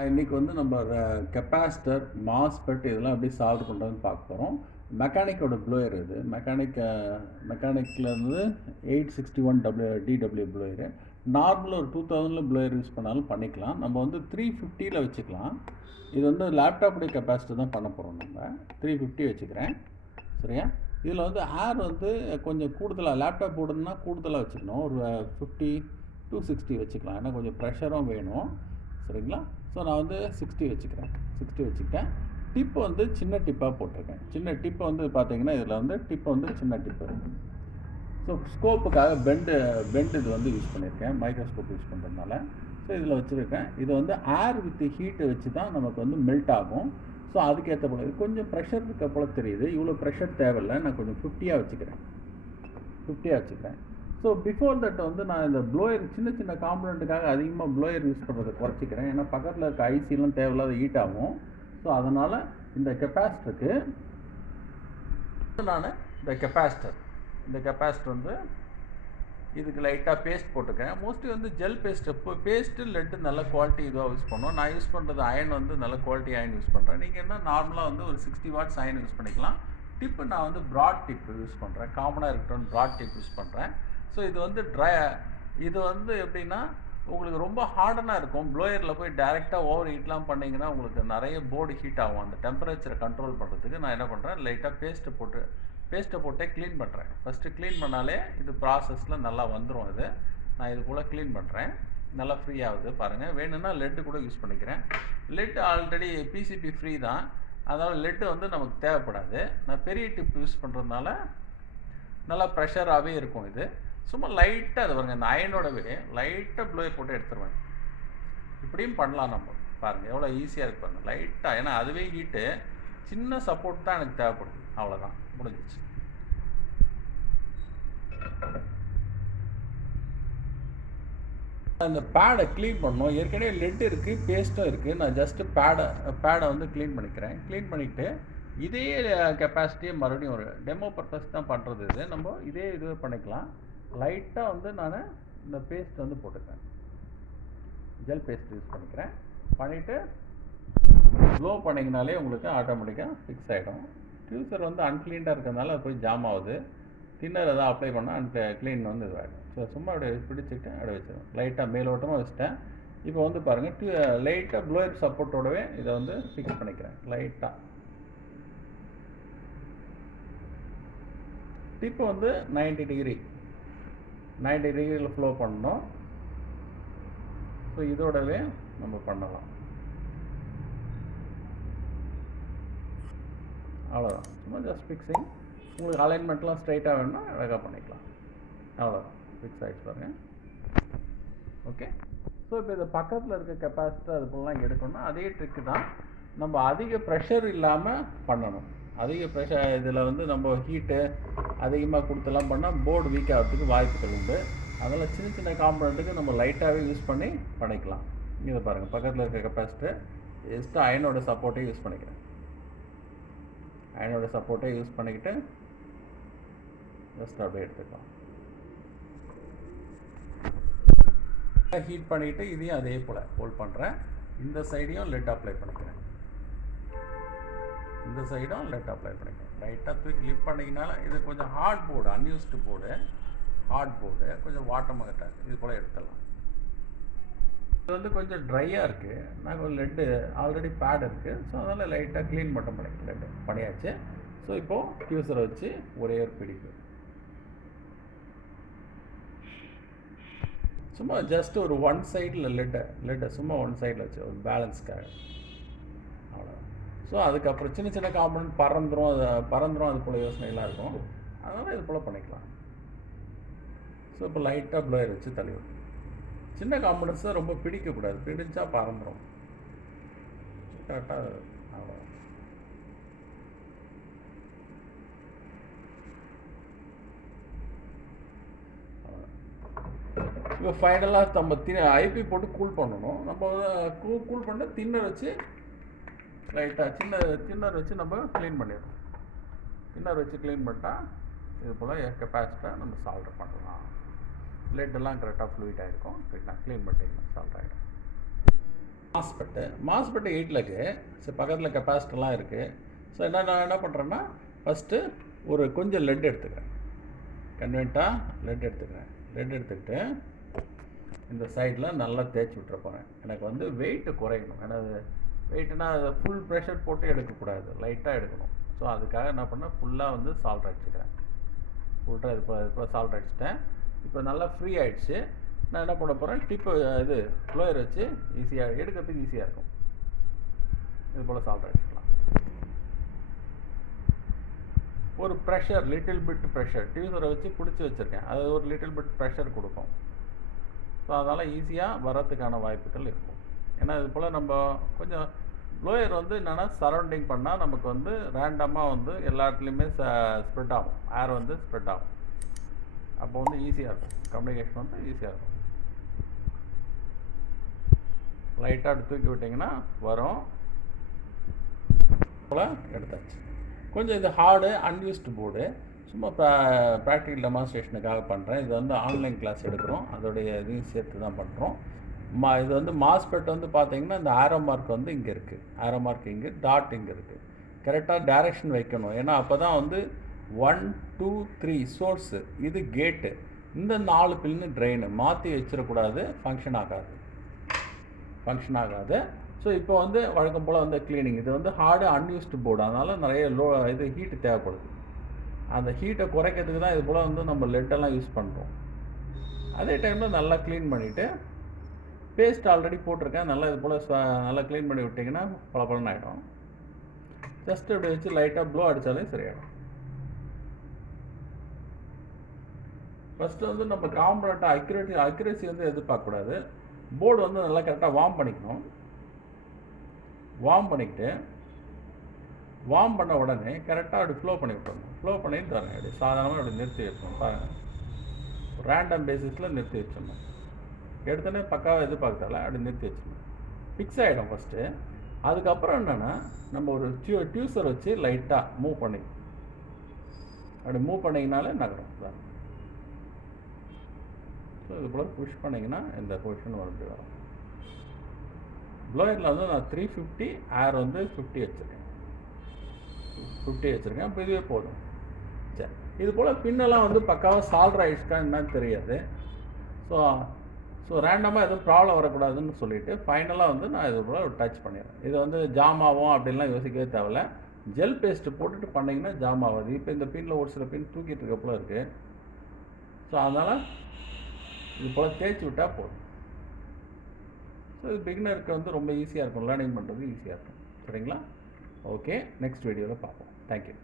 இன்னைக்கு வந்து நம்ம கெப்பாசிட்டர், மாஸ்ஃபெட் இதெல்லாம் எப்படி சால்வ் பண்ணுறதுன்னு பார்க்க போகிறோம். மெக்கானிக்கோட ப்ளோயர் இது. மெக்கானிக்லேருந்து 861 டிடபிள்யூ ப்ளோயரு. நார்மலாக ஒரு 2000 ப்ளோயர் யூஸ் பண்ணாலும் பண்ணிக்கலாம். நம்ம வந்து 350 வச்சுக்கலாம். இது வந்து லேப்டாப்புடைய கெப்பாசிட்டி தான் பண்ண போகிறோம். நம்ம 350 வச்சுக்கிறேன். சரியா? இதில் வந்து ஏர் வந்து கொஞ்சம் கூடுதலாக லேப்டாப் போடுறதுனா கூடுதலாக வச்சுக்கணும். ஒரு 50 to 60 வச்சுக்கலாம். ஏன்னா கொஞ்சம் ப்ரெஷரும் வேணும். சரிங்களா? ஸோ நான் வந்து 60 வச்சுக்கிறேன். 60 வச்சுக்கிட்டேன். டிப்பு வந்து சின்ன டிப்பாக போட்டிருக்கேன். சின்ன டிப்பு வந்து பார்த்தீங்கன்னா இதில் வந்து டிப்பு வந்து சின்ன டிப்பு. ஸோ ஸ்கோப்புக்காக பெண்டு இது வந்து யூஸ் பண்ணியிருக்கேன். மைக்ரோஸ்கோப் யூஸ் பண்ணுறதுனால. ஸோ இதில் வச்சுருக்கேன். இது வந்து ஏர் வித் ஹீட்டை வச்சு தான் நமக்கு வந்து மெல்ட் ஆகும். ஸோ அதுக்கேற்ற போல இது கொஞ்சம் ப்ரெஷர் இருக்க போல தெரியுது. இவ்வளோ ப்ரெஷர் தேவையில்லை. நான் கொஞ்சம் 50 வச்சுக்கிறேன். ஸோ பிஃபோர் தட் வந்து நான் இந்த ப்ளோயர் சின்ன காம்பனண்ட்டுக்காக அதிகமாக ப்ளோயர் யூஸ் பண்ணுறதை குறைச்சிக்கிறேன். ஏன்னா பக்கத்தில் இருக்க ஐசிலாம் தேவையில்லாத ஹீட் ஆகும். ஸோ அதனால் இந்த கெப்பாசிட்டருக்கு நான் இந்த கெப்பாசிட்டர் வந்து இதுக்கு லைட்டாக பேஸ்ட் போட்டுக்கிறேன். மோஸ்ட்லி வந்து ஜெல் பேஸ்ட்டு லெட்டு நல்ல குவாலிட்டி இதுவாக யூஸ் பண்ணுவோம். நான் யூஸ் பண்ணுறது அயன் வந்து நல்ல குவாலிட்டி அயன் யூஸ் பண்ணுறேன். நீங்கள் என்ன நார்மலாக வந்து ஒரு 60 வாட்ஸ் அயன் யூஸ் பண்ணிக்கலாம். டிப்பு நான் வந்து ப்ராட் டிப்பு யூஸ் பண்ணுறேன். காமனாக இருக்கட்டும் ப்ராட் டிப் யூஸ் பண்ணுறேன். ஸோ இது வந்து எப்படின்னா உங்களுக்கு ரொம்ப ஹார்டனாக இருக்கும். ப்ளோயரில் போய் டைரெக்டாக ஓவர் ஹீட்லாம் பண்ணிங்கன்னா உங்களுக்கு நிறைய போர்டு ஹீட் ஆகும். அந்த டெம்பரேச்சரை கண்ட்ரோல் பண்ணுறதுக்கு நான் என்ன பண்ணுறேன், லைட்டாக பேஸ்ட்டை போட்டே க்ளீன் பண்ணுறேன். ஃபஸ்ட்டு க்ளீன் பண்ணாலே இது ப்ராசஸில் நல்லா வந்துடும். இது நான் இது போல் க்ளீன் பண்ணுறேன். நல்லா ஃப்ரீ ஆகுது பாருங்கள். வேணும்னா லெட்டு கூட யூஸ் பண்ணிக்கிறேன். லெட்டு ஆல்ரெடி பிசிபி ஃப்ரீ தான். அதனால் லெட்டு வந்து நமக்கு தேவைப்படாது. நான் பெரிய டிப் யூஸ் பண்ணுறதுனால நல்லா ப்ரெஷராகவே இருக்கும். இது சும்மா லைட்டாக அது பாருங்கள், இந்த அயனோடவே லைட்டாக ப்ளோயர் போட்டு எடுத்துருவேன். இப்படியும் பண்ணலாம் நம்ம. பாருங்கள் எவ்வளோ ஈஸியாக இருக்குது பாருங்கள். லைட்டாக, ஏன்னா அதுவே ஹீட்டு, சின்ன சப்போர்ட் தான் எனக்கு தேவைப்படுது. அவ்வளோதான், முடிஞ்சிச்சு. அந்த பேடை க்ளீன் பண்ணணும். ஏற்கனவே லெட் இருக்குது, பேஸ்ட்டும் இருக்குது. நான் ஜஸ்ட்டு பேடை வந்து க்ளீன் பண்ணிக்கிறேன். க்ளீன் பண்ணிவிட்டு இதே கெப்பாசிட்டியை மறுபடியும் ஒரு டெமோ பர்பஸ் தான் பண்ணுறது. இது நம்ம இதுவே பண்ணிக்கலாம். லைட்டாக வந்து நான் இந்த பேஸ்ட் வந்து போட்டுக்கிறேன். ஜெல் பேஸ்ட் யூஸ் பண்ணிக்கிறேன். பண்ணிவிட்டு ப்ளோ பண்ணிங்கனாலே உங்களுக்கு ஆட்டோமேட்டிக்காக ஃபிக்ஸ் ஆகிடும். டியூசர் வந்து அன்க்ளீன்டாக இருக்கிறதுனால அது போய் ஜாம் ஆகுது. தின்னர் எதாவது அப்ளை பண்ணால் க்ளீன் வந்து இதுவாகிடும். ஸோ சும்மா அப்படியே பிடிச்சிட்டு அப்படியே வச்சிடும். லைட்டாக மேலோட்டமாக வச்சுட்டேன். இப்போ வந்து பாருங்கள், லைட்டாக ப்ளோயர் சப்போர்ட்டோடவே இதை வந்து ஃபிக்ஸ் பண்ணிக்கிறேன். லைட்டாக டிப்பு வந்து 90 டிகிரியில் ஃப்ளோ பண்ணணும். ஸோ இதோடவே நம்ம பண்ணலாம். அவ்வளோதான், சும்மா ஜஸ்ட் ஃபிக்ஸிங். உங்களுக்கு அலைன்மெண்ட்லாம் ஸ்ட்ரைட்டாக வேணும்னா அழகாக பண்ணிக்கலாம். அவ்வளோதான், ஃபிக்ஸ் ஆகிடுச்சு பாருங்கள். ஓகே. ஸோ இப்போ இது பக்கத்தில் இருக்க கெப்பாசிட்டர் அது போலாம் எடுக்கணும்னா அதே ட்ரிக்கு தான். நம்ம அதிக ப்ரெஷர் இல்லாமல் பண்ணணும். அதிக ப்ரெஷர் இதில் வந்து நம்ம ஹீட்டு அதிகமாக கொடுத்தெல்லாம் பண்ணால் போர்டு வீக் ஆகிறதுக்கு வாய்ப்புகள் உண்டு. அதனால் சின்ன காம்பனண்ட்டுக்கு நம்ம லைட்டாகவே யூஸ் பண்ணிக்கலாம். இதை பாருங்கள், பக்கத்தில் இருக்க கெப்பாசிட்டர் ஜஸ்ட்டு அயனோட சப்போர்ட்டே யூஸ் பண்ணிக்கிறேன். அயனோட சப்போர்ட்டே யூஸ் பண்ணிக்கிட்டு ஜஸ்ட் அப்படியே எடுத்துக்கலாம். ஹீட் பண்ணிக்கிட்டு இதையும் அதே போல் ஹோல்ட் பண்ணுறேன். இந்த சைடையும் லெட் அப்ளை பண்ணிக்கிறேன். இந்த சைடும் லெட் அப்ளை பண்ணிக்கிறேன். லைட்டாக தூக்கி லிஃப்ட் பண்ணிங்கனால இது கொஞ்சம் ஹார்ட் போர்டு, அன்யூஸ்டு போர்டு, கொஞ்சம் வாட்டமாக இது போல் எடுத்துடலாம். இது வந்து கொஞ்சம் ட்ரையாக இருக்குது. நாங்கள் லெட்டு ஆல்ரெடி பேட் இருக்குது. ஸோ அதனால் லைட்டாக க்ளீன் மட்டும் லெட்டு பண்ணியாச்சு. ஸோ இப்போது டியூசரை வச்சு ஒரே ஒரு பிடிப்பு, சும்மா ஜஸ்ட் ஒரு ஒன் சைடில் லெட்டை சும்மா ஒன் சைடில் வச்சு ஒரு பேலன்ஸ்க்காக. அவ்வளோதான். ஸோ அதுக்கப்புறம் சின்ன காம்பனண்ட் பறந்துடும் அது போல் யோசனைலாம் இருக்கும். அதனால் இது போல் பண்ணிக்கலாம். ஸோ இப்போ லைட்டாக ப்ளோயர் வச்சு தள்ளி விடும். சின்ன காம்பனண்ட்ஸ் தான் ரொம்ப பிடிக்கக்கூடாது. பிடிச்சா பறந்துடும். கரெக்டாக அவ்வளோ. இப்போ ஃபைனலாக நம்ம ஐபி போட்டு கூல் பண்ணணும். நம்ம கூல் பண்ண தின்னர் வச்சு லைட்டாக தின்னர் வச்சு நம்ம க்ளீன் பண்ணிடணும். தின்னர் வச்சு க்ளீன் பண்ணிட்டால் இது போல் கெப்பாசிட்டரை நம்ம சால்டர் பண்ணலாம். லெட்டெல்லாம் கரெக்டாக ஃப்ளூயிட் ஆகிருக்கும். கரெக்டாக க்ளீன் பண்ணிட்டீங்கன்னா சால்வ் ஆகிடும். மாஸ்பெட்டு 8 இருக்குது. ஸோ பக்கத்தில் கெப்பாசிட்டர்லாம் இருக்குது. ஸோ நான் என்ன பண்ணுறேன்னா ஃபஸ்ட்டு ஒரு கொஞ்சம் லெட் எடுத்துக்கிறேன். கன்வென்ட்டாக லெட் எடுத்துக்கிட்டு இந்த சைடில் நல்லா தேய்ச்சி விட்டுற போகிறேன். எனக்கு வந்து வெயிட்டு குறையணும். ஏன்னா வெயிட்டுனா அதை ஃபுல் ப்ரெஷர் போட்டு எடுக்கக்கூடாது, லைட்டாக எடுக்கணும். ஸோ அதுக்காக என்ன பண்ணேன், ஃபுல்லாக வந்து சால்ட் அடிச்சுக்கிறேன். ஃபுல்லாக இப்போ சால்ட் அடிச்சிட்டேன். இப்போ நல்லா ஃப்ரீ ஆகிடுச்சு. நான் என்ன பண்ண போகிறேன், இது ஃப்ளோயர் வச்சு ஈஸியாக எடுக்கிறதுக்கு ஈஸியாக இருக்கும். இது போல் சால்ட் அடிச்சுக்கலாம். ஒரு ப்ரெஷர், லிட்டில் பிட் ப்ரெஷர் டியூசரை வச்சு பிடிச்சி வச்சுருக்கேன். அது ஒரு லிட்டில் பிட் ப்ரெஷர் கொடுக்கும். ஸோ அதனால் ஈஸியாக வரத்துக்கான வாய்ப்புகள் இருக்கும். ஏன்னா இது போல் நம்ம கொஞ்சம் ப்ளோயர் வந்து என்னென்னா சரௌண்டிங் பண்ணால் நமக்கு வந்து ரேண்டமாக வந்து எல்லா இடத்துலையுமே ஸ்ப்ரெட் ஆகும், ஏர் வந்து ஸ்ப்ரெட் ஆகும். அப்போ வந்து ஈஸியாக இருக்கும், கம்யூனிகேஷன் வந்து ஈஸியாக இருக்கும். லைட்டாக தூக்கி விட்டிங்கன்னா வரும். போல் எடுத்தாச்சு. கொஞ்சம் இது ஹார்டு அன்யூஸ்டு போர்டு, சும்மா ப்ராக்டிக்கல் டெமான்ஸ்ட்ரேஷனுக்காக பண்ணுறேன். இது வந்து ஆன்லைன் கிளாஸ் எடுக்கிறோம், அதோடைய இதையும் சேர்த்து தான் பண்ணுறோம். இது வந்து மாஸ்பெட் வந்து பார்த்தீங்கன்னா இந்த ஆரோ மார்க் வந்து இங்கே இருக்குது, ஆரோ மார்க் இங்கே, டாட் இங்கே இருக்குது. கரெக்டாக டைரெக்ஷன் வைக்கணும். ஏன்னா அப்போ தான் வந்து 1 2 3 சோர்ஸு, இது கேட்டு, இந்த 4 பின்னு ட்ரெயின் மாற்றி வச்சிடக்கூடாது, ஃபங்க்ஷன் ஆகாது. ஸோ இப்போ வந்து வழக்கம் போல் வந்து க்ளீனிங். இது வந்து ஹார்டு அன்யூஸ்டு போர்டு, அதனால் நிறைய இது ஹீட்டு தேவைப்படுது. அந்த ஹீட்டை குறைக்கிறதுக்கு தான் இது போல் வந்து நம்ம லெட்டெல்லாம் யூஸ் பண்ணுறோம். அதே டைமில் நல்லா க்ளீன் பண்ணிவிட்டு, பேஸ்ட் ஆல்ரெடி போட்டிருக்கேன், நல்லா இது போல் நல்லா க்ளீன் பண்ணி விட்டிங்கன்னா பளபளன்னு ஆகிடும். ஜஸ்ட் இப்படி வச்சு லைட்டாக ப்ளோ அடித்தாலே சரியாயிடும். ஃபஸ்ட்டு வந்து நம்ம காம்பனண்ட்டாக அக்யூரேசி வந்து எதிர்பார்க்கக்கூடாது. போர்டு வந்து நல்லா கரெக்டாக வார்ம் பண்ணிக்கணும். வார்ம் பண்ண உடனே கரெக்டாக அப்படி ஃப்ளோ பண்ணி விட்டுறணும். ஃப்ளோ பண்ணிட்டு தரேன், அப்படி சாதாரணமாக அப்படி நிறுத்தி வைக்கணும். பாருங்கள், ரேண்டம் பேசிஸில் நிறுத்தி வச்சிடணும். எடுத்தோடனே பக்காவாக எதிர்பார்க்கல, அப்படி நிறுத்தி வச்சிடணும். ஃபிக்ஸ் ஆகிடும் ஃபஸ்ட்டு. அதுக்கப்புறம் என்னென்னா நம்ம ஒரு டியூசர் வச்சு லைட்டாக அப்படி மூவ் பண்ணிங்கனாலே நகரும் தான். ஸோ இது போல் புஷ் பண்ணிங்கன்னா இந்த பொசிஷன் வந்து வரும். ப்ளோயரில் வந்து நான் 350, ஏர் வந்து 50 வச்சுருக்கேன். இப்போ இதுவே போதும். சரி, இது போல் பின்னெல்லாம் வந்து பக்காவாக சால்டர் ஆகிடுச்சுக்கான்னு என்னன்னு தெரியாது. ஸோ ரேண்டமாக எதுவும் ப்ராப்ளம் வரக்கூடாதுன்னு சொல்லிவிட்டு ஃபைனலாக வந்து நான் இது போல் டச் பண்ணிடுறேன். இது வந்து ஜாம் ஆகும் அப்படின்லாம் யோசிக்கவே தேவையில்ல. ஜெல் பேஸ்ட்டு போட்டுட்டு பண்ணிங்கன்னா ஜாம் ஆகாது. இப்போ இந்த பின்னில் ஒரு சில பின் தூக்கிட்டு இருக்க போல இருக்குது. ஸோ அதனால் இது போல் தேய்ச்சி விட்டால் போதும். ஸோ இது பிகினருக்கு வந்து ரொம்ப ஈஸியாக இருக்கும், லேர்னிங் பண்ணுறது ஈஸியாக இருக்கும். சரிங்களா? ஓகே, நெக்ஸ்ட் வீடியோவில் பார்ப்போம். தேங்க்யூ.